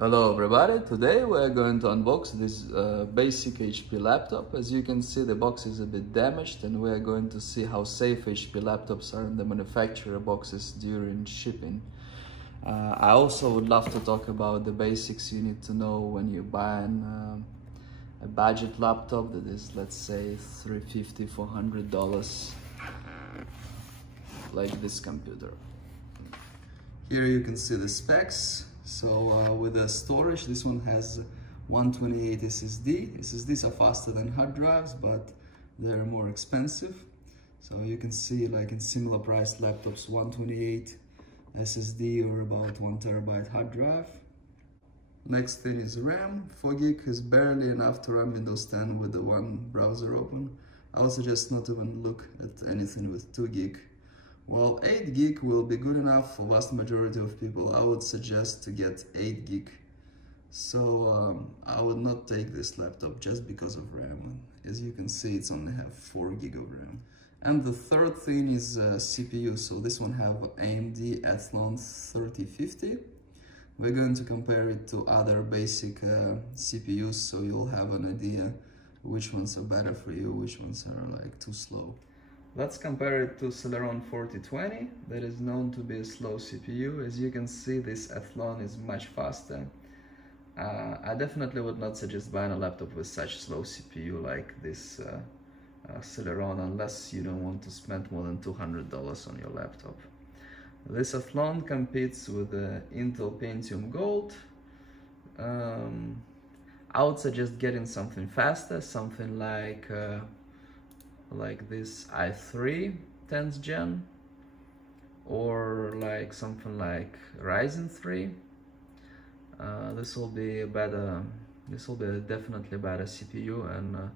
Hello everybody, today we are going to unbox this basic HP laptop. As you can see, the box is a bit damaged and we are going to see how safe HP laptops are in the manufacturer boxes during shipping. I also would love to talk about the basics you need to know when you buy a budget laptop that is, let's say, $350, $400, like this computer. Here you can see the specs. So with the storage, this one has 128 SSD. SSDs are faster than hard drives, but they're more expensive. So you can see, like in similar priced laptops, 128 SSD or about 1 terabyte hard drive. Next thing is RAM. 4 gig is barely enough to run Windows 10 with the one browser open. I would suggest not even look at anything with 2 gig. While 8 gig will be good enough for vast majority of people, I would suggest to get 8 gig. So I would not take this laptop just because of RAM. As you can see, it's only have 4 gig of RAM. And the third thing is CPU. So this one have AMD Athlon 3050. We're going to compare it to other basic CPUs, so you'll have an idea which ones are better for you, which ones are like too slow. Let's compare it to Celeron 4020, that is known to be a slow CPU. As you can see, this Athlon is much faster. I definitely would not suggest buying a laptop with such slow CPU like this Celeron unless you don't want to spend more than $200 on your laptop. This Athlon competes with the Intel Pentium Gold. I would suggest getting something faster, something like this i3 10th gen, or like something like Ryzen 3. This will be definitely better CPU, and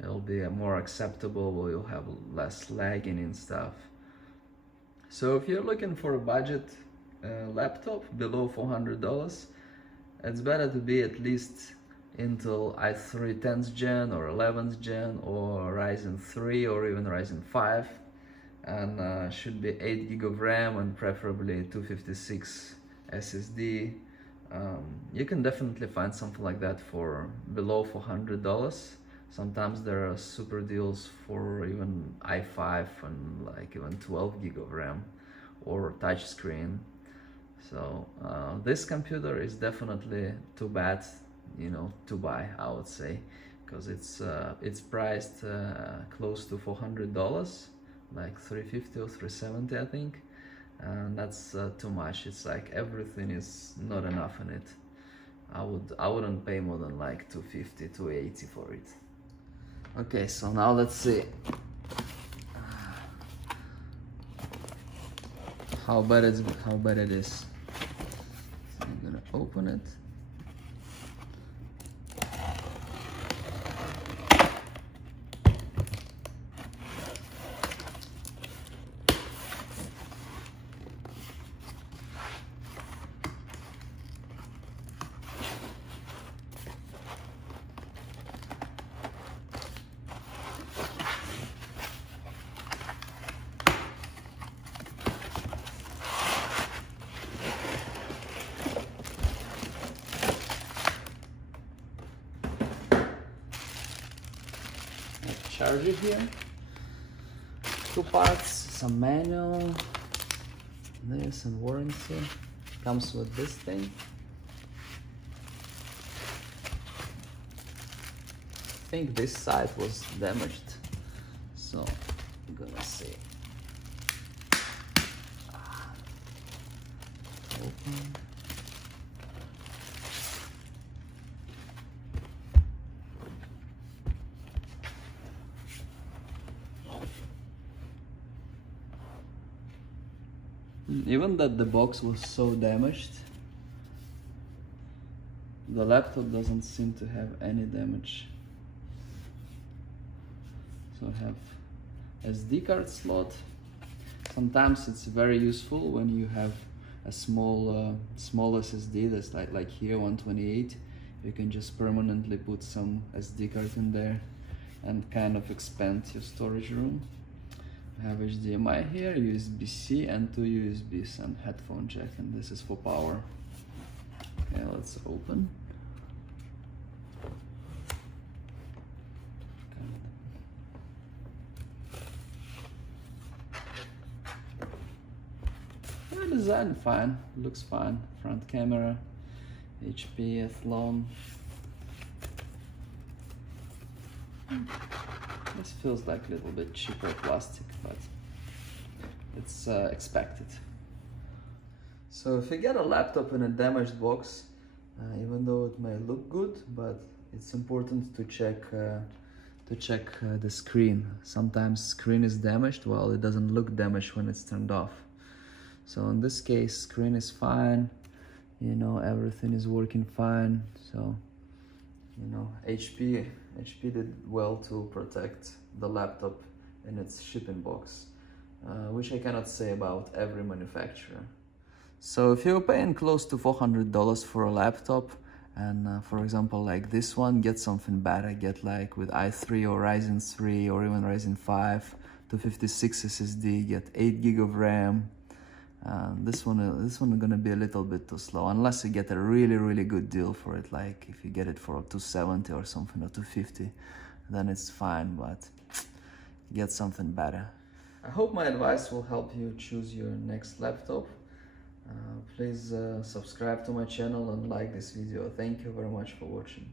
it'll be more acceptable, where you'll have less lagging and stuff. So if you're looking for a budget laptop below $400, it's better to be at least Intel i3 10th gen or 11th gen or Ryzen 3 or even Ryzen 5, and should be 8 gig of RAM and preferably 256 SSD. You can definitely find something like that for below $400. Sometimes there are super deals for even i5 and like even 12 gig of RAM or touchscreen. So this computer is definitely too bad, you know, to buy, I would say, because it's priced close to $400, like $350 or $370, I think, and that's too much. It's like everything is not enough in it. I wouldn't pay more than like $250, $280 for it. Okay, so now let's see how bad it is. So I'm gonna open it. Charger here, 2 parts, some manual, there's some warranty, comes with this thing. I think this side was damaged, so I'm gonna see. Open. Even that the box was so damaged, the laptop doesn't seem to have any damage. So I have SD card slot. Sometimes it's very useful when you have a small SSD that's like here, 128. You can just permanently put some SD card in there and kind of expand your storage room. I have HDMI here, USB-C and 2 USBs and headphone jack, and this is for power. Okay, let's let's open. Yeah, design fine, looks fine. Front camera, HP, Athlon. This feels like a little bit cheaper plastic, but it's expected. So if you get a laptop in a damaged box, even though it may look good, but it's important to check the screen. Sometimes screen is damaged while it doesn't look damaged when it's turned off. So in this case, screen is fine, you know, everything is working fine. So, you know, HP did well to protect the laptop in its shipping box, which I cannot say about every manufacturer. So if you're paying close to $400 for a laptop, and for example like this one, get something better, get like with i3 or Ryzen 3 or even Ryzen 5, 256 SSD, get 8 gig of RAM. This one is gonna be a little bit too slow, unless you get a really good deal for it, like if you get it for 270 or something, or 250, then it's fine, but get something better. I hope my advice will help you choose your next laptop. Please subscribe to my channel and like this video. Thank you very much for watching.